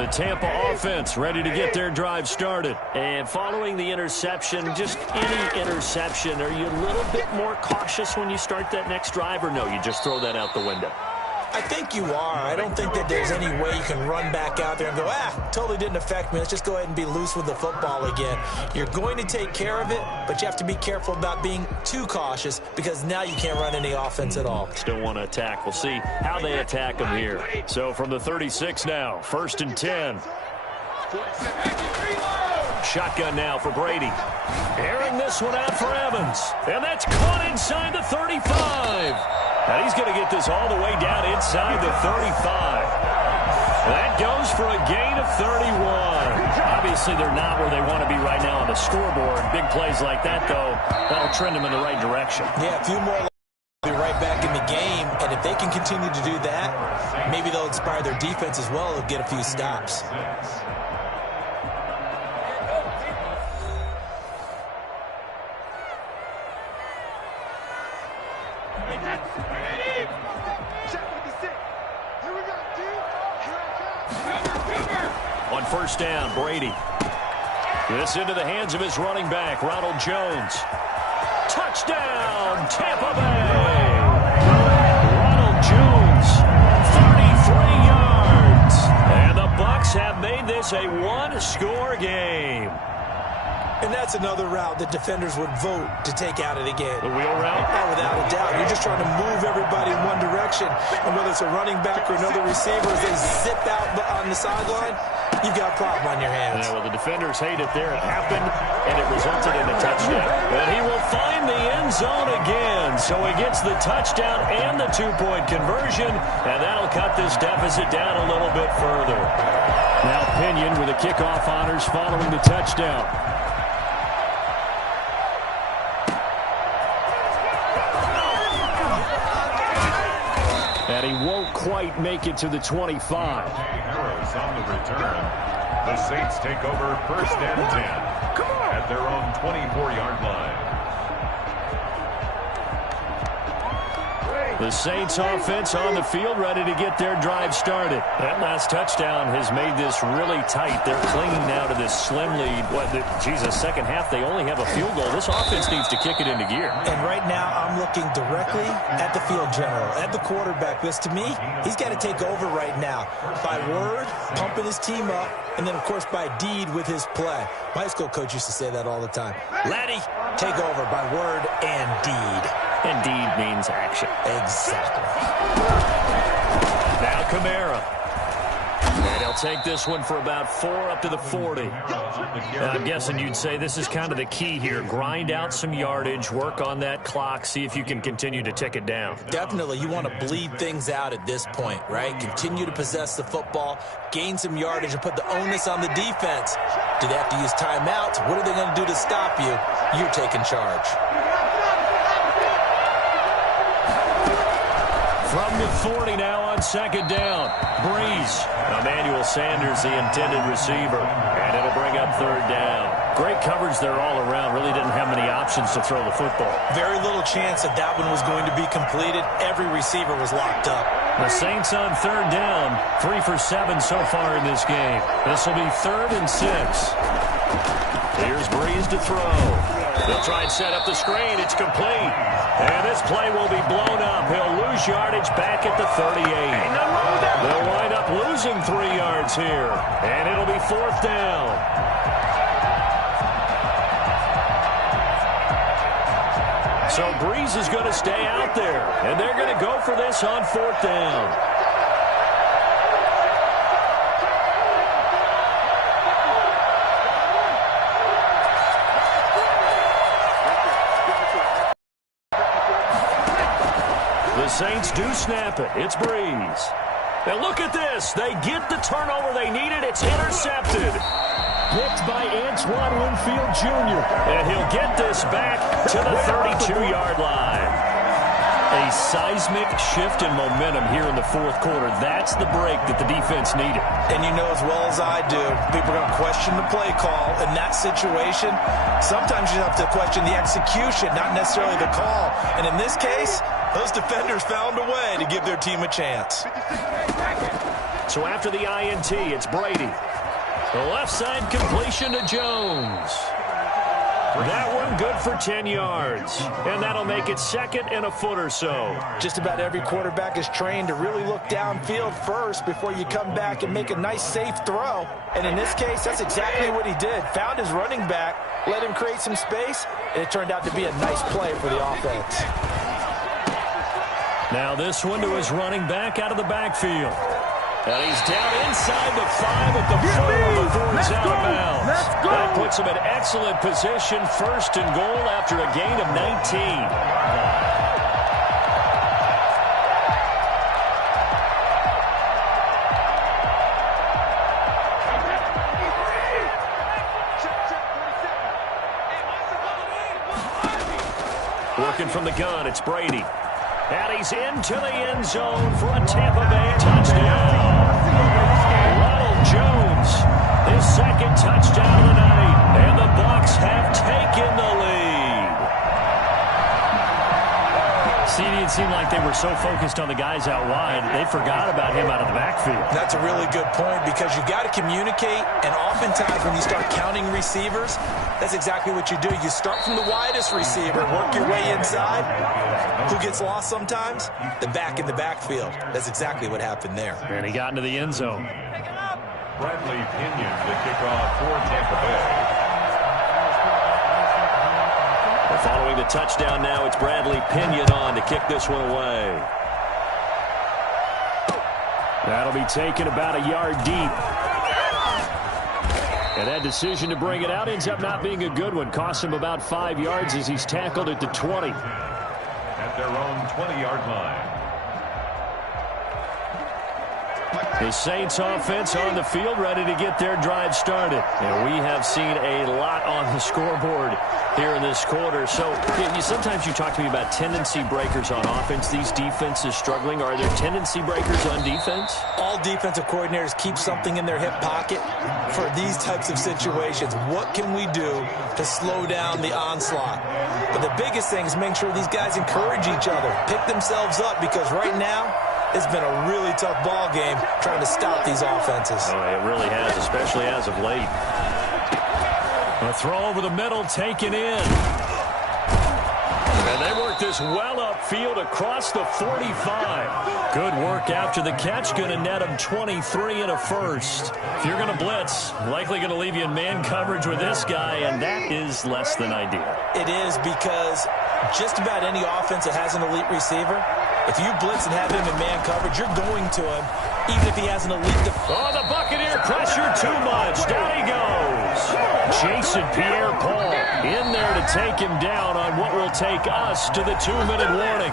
The Tampa offense ready to get their drive started. And following the interception, just any interception, are you a little bit more cautious when you start that next drive, or no, you just throw that out the window? I think you are. I don't think that there's any way you can run back out there and go, totally didn't affect me. Let's just go ahead and be loose with the football again. You're going to take care of it, but you have to be careful about being too cautious because now you can't run any offense at all. Still want to attack. We'll see how they attack them here. So from the 36 now, 1st and 10. Shotgun now for Brady. Airing this one out for Evans. And that's caught inside the 35. And he's going to get this all the way down inside the 35. That goes for a gain of 31. Obviously, they're not where they want to be right now on the scoreboard. Big plays like that, though, that'll trend them in the right direction. Yeah, a few more be right back in the game. And if they can continue to do that, maybe they'll inspire their defense as well. They'll get a few stops. On 1st down, Brady. This into the hands of his running back, Ronald Jones. Touchdown, Tampa Bay! Ronald Jones, 33 yards. And the Bucs have made this a one-score game. And that's another route that defenders would vote to take out it again. The wheel route? Oh, without a doubt. You're just trying to move everybody in one direction. And whether it's a running back or another receiver, as they zip out on the sideline, you've got a problem on your hands. Yeah, well, the defenders hate it there. It happened, and it resulted in a touchdown. And he will find the end zone again. So he gets the touchdown and the two-point conversion, and that'll cut this deficit down a little bit further. Now Pinion with the kickoff honors following the touchdown. And he won't quite make it to the 25. Harris on the return. The Saints take over 1st and 10 at their own 24-yard line. The Saints offense on the field ready to get their drive started. That last touchdown has made this really tight. They're clinging now to this slim lead. Second half, they only have a field goal. This offense needs to kick it into gear. And right now, I'm looking directly at the field general, at the quarterback. Because to me, he's got to take over right now. By word, pumping his team up, and then, of course, by deed with his play. My high school coach used to say that all the time. Laddie, take over by word and deed. And deed means action. Exactly. Now Kamara. And he'll take this one for about 4 up to the 40. And I'm guessing you'd say this is kind of the key here. Grind out some yardage, work on that clock, see if you can continue to tick it down. Definitely. You want to bleed things out at this point, right? Continue to possess the football, gain some yardage, and put the onus on the defense. Do they have to use timeouts? What are they going to do to stop you? You're taking charge. From the 40 now on 2nd down. Breeze. Emmanuel Sanders, the intended receiver. And it'll bring up 3rd down. Great coverage there all around. Really didn't have many options to throw the football. Very little chance that that one was going to be completed. Every receiver was locked up. The Saints on 3rd down. 3 for 7 so far in this game. This will be 3rd and 6. Here's Breeze to throw. They'll try and set up the screen. It's complete. And this play will be blown up. He'll lose yardage back at the 38. They'll wind up losing 3 yards here. And it'll be 4th down. So Breeze is going to stay out there. And they're going to go for this on 4th down. Saints do snap it. It's Breeze. And look at this. They get the turnover they needed. It's intercepted. Picked by Antoine Winfield Jr. And he'll get this back to the 32-yard line. A seismic shift in momentum here in the 4th quarter. That's the break that the defense needed. And you know as well as I do, people are going to question the play call. In that situation, sometimes you have to question the execution, not necessarily the call. And in this case, those defenders found a way to give their team a chance. So after the INT, it's Brady. The left side completion to Jones. That one good for 10 yards. And that'll make it 2nd and a foot or so. Just about every quarterback is trained to really look downfield first before you come back and make a nice, safe throw. And in this case, that's exactly what he did. Found his running back, let him create some space, and it turned out to be a nice play for the offense. Now this one to his running back out of the backfield. And he's down inside the 5 at the 4 before he's out of bounds. That puts him in excellent position, 1st and goal after a gain of 19. Working from the gun, it's Brady. And he's into the end zone for a Tampa Bay touchdown. Ronald Jones, his 2nd touchdown of the night. And the Bucs have taken the lead. See, it seemed like they were so focused on the guys out wide, they forgot about him out of the backfield. That's a really good point because you got to communicate, and oftentimes when you start counting receivers, that's exactly what you do. You start from the widest receiver, work your way inside. Who gets lost sometimes? The back in the backfield. That's exactly what happened there. And he got into the end zone. Bradley Pinion to kick off for Tampa Bay. Following the touchdown now, it's Bradley Pinion on to kick this one away. That'll be taken about a yard deep. And that decision to bring it out ends up not being a good one. Cost him about 5 yards as he's tackled at the 20. At their own 20-yard line. The Saints offense on the field ready to get their drive started. And we have seen a lot on the scoreboard here in this quarter. So sometimes you talk to me about tendency breakers on offense. These defenses struggling. Are there tendency breakers on defense? All defensive coordinators keep something in their hip pocket for these types of situations. What can we do to slow down the onslaught? But the biggest thing is making sure these guys encourage each other, pick themselves up, because right now it's been a really tough ball game trying to stop these offenses. Oh, it really has, especially as of late. A throw over the middle, taken in. And they work this well upfield across the 45. Good work after the catch. Going to net him 23 and a first. If you're going to blitz, likely going to leave you in man coverage with this guy, and that is less than ideal. It is, because just about any offense that has an elite receiver, if you blitz and have him in man coverage, you're going to him, even if he has an elite defense. Oh, the Buccaneer pressure too much. Down he goes. Jason Pierre-Paul in there to take him down on what will take us to the 2-minute warning.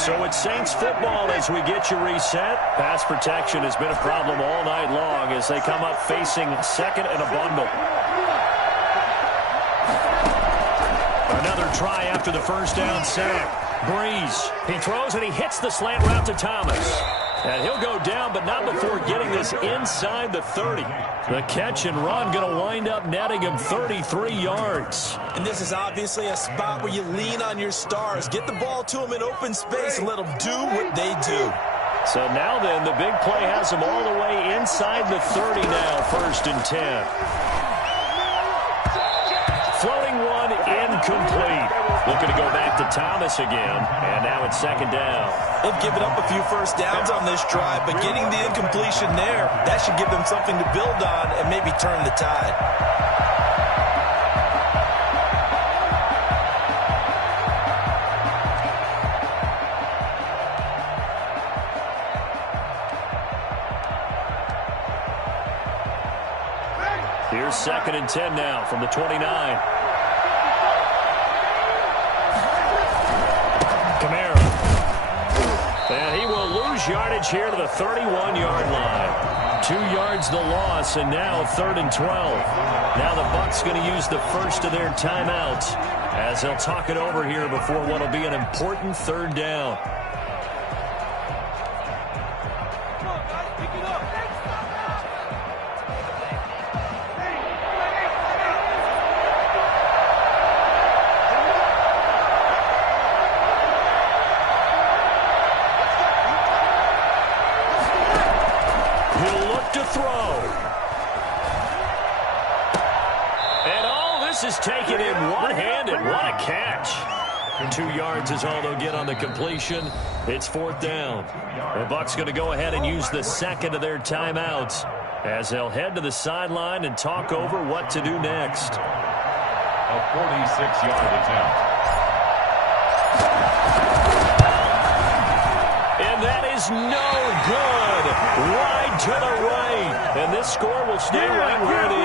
So it's Saints football as we get you reset. Pass protection has been a problem all night long as they come up facing 2nd and a bundle. Another try after the first down sack. Breeze. He throws and he hits the slant route to Thomas. And he'll go down, but not before getting this inside the 30. The catch and run going to wind up netting him 33 yards. And this is obviously a spot where you lean on your stars. Get the ball to them in open space and let them do what they do. So now then, the big play has him all the way inside the 30 now, 1st and 10. Floating one, incomplete. Looking to go back to Thomas again, and now it's 2nd down. They've given up a few first downs on this drive, but getting the incompletion there, that should give them something to build on and maybe turn the tide. Here's 2nd and 10 now from the 29. Kamara. And he will lose yardage here to the 31-yard line. 2 yards the loss, and now 3rd and 12. Now the Bucs going to use the first of their timeouts as they'll talk it over here before what will be an important 3rd down. This is taken in one-handed. What a catch. 2 yards is all they'll get on the completion. It's 4th down. The Bucs going to go ahead and use the second of their timeouts as they'll head to the sideline and talk over what to do next. A 46-yard attempt. And that is no good. Wide to the right. And this score will stay right where it is.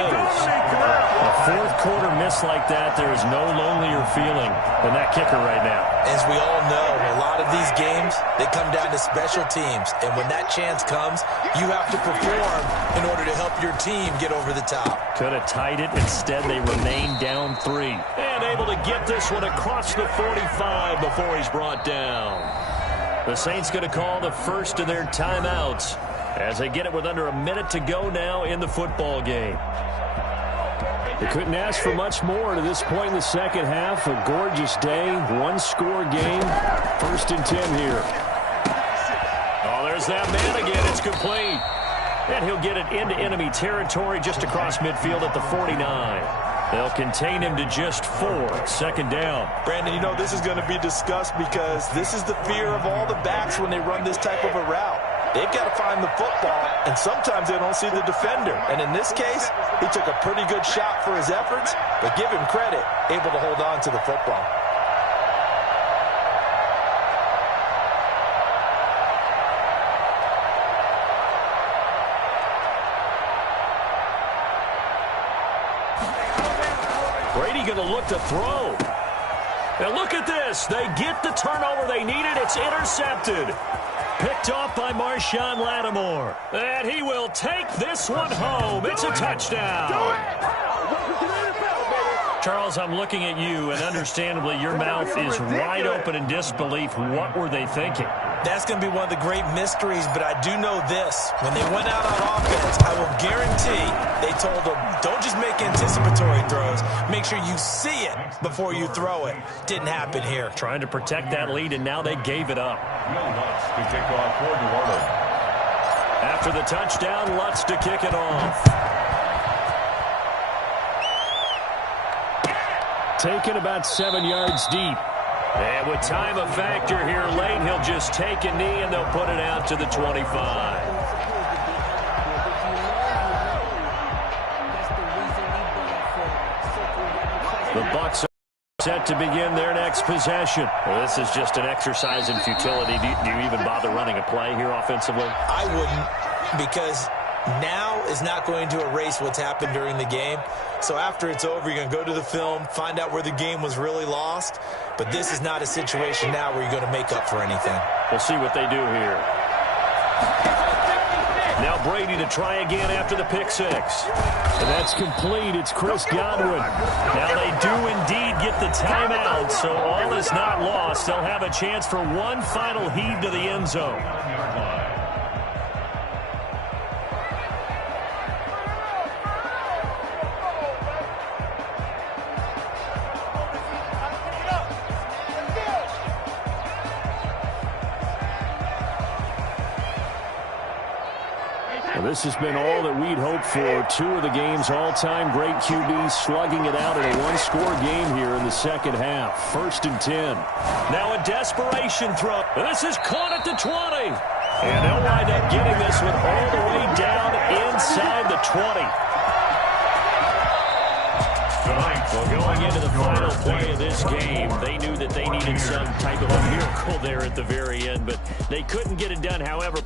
A fourth quarter miss like that, there is no lonelier feeling than that kicker right now. As we all know, a lot of these games, they come down to special teams. And when that chance comes, you have to perform in order to help your team get over the top. Could have tied it. Instead, they remain down 3. And able to get this one across the 45 before he's brought down. The Saints going to call the first of their timeouts as they get it with under a minute to go now in the football game. They couldn't ask for much more to this point in the second half. A gorgeous day, one-score game. 1st and 10 here. Oh, there's that man again. It's complete. And he'll get it into enemy territory just across midfield at the 49. They'll contain him to just 4. 2nd down. Brandon, you know, this is going to be discussed because this is the fear of all the backs when they run this type of a route. They've got to find the football, and sometimes they don't see the defender. And in this case, he took a pretty good shot for his efforts, but give him credit, able to hold on to the football. Brady going to look to throw. And look at this. They get the turnover they needed. It's intercepted. Picked off by Marshawn Lattimore. And he will take this one home. It's a touchdown. Charles, I'm looking at you, and understandably, your mouth is wide open in disbelief. What were they thinking? That's going to be one of the great mysteries, but I do know this. When they went out on offense, I will guarantee they told them, don't just make anticipatory throws. Make sure you see it before you throw it. Didn't happen here. Trying to protect that lead, and now they gave it up. Lutz to kick off for New Orleans. After the touchdown, Lutz to kick it off. Taken about 7 yards deep. And with time a factor here late, he'll just take a knee and they'll put it out to the 25. The Bucs are set to begin their next possession. Well, this is just an exercise in futility. Do you even bother running a play here offensively? I wouldn't, because now is not going to erase what's happened during the game. So after it's over, you're going to go to the film, find out where the game was really lost. But this is not a situation now where you're going to make up for anything. We'll see what they do here. Now Brady to try again after the pick six. And that's complete. It's Chris Godwin. Now they do indeed get the timeout, so all is not lost. They'll have a chance for one final heave to the end zone. Well, this has been all that we'd hoped for. 2 of the game's all-time great QBs slugging it out in a one-score game here in the second half. 1st and 10. Now a desperation throw. This is caught at the 20. And they'll wind up getting this one all the way down inside the 20. Well, going into the final play of this game, they knew that they needed some type of a miracle there at the very end, but they couldn't get it done. However,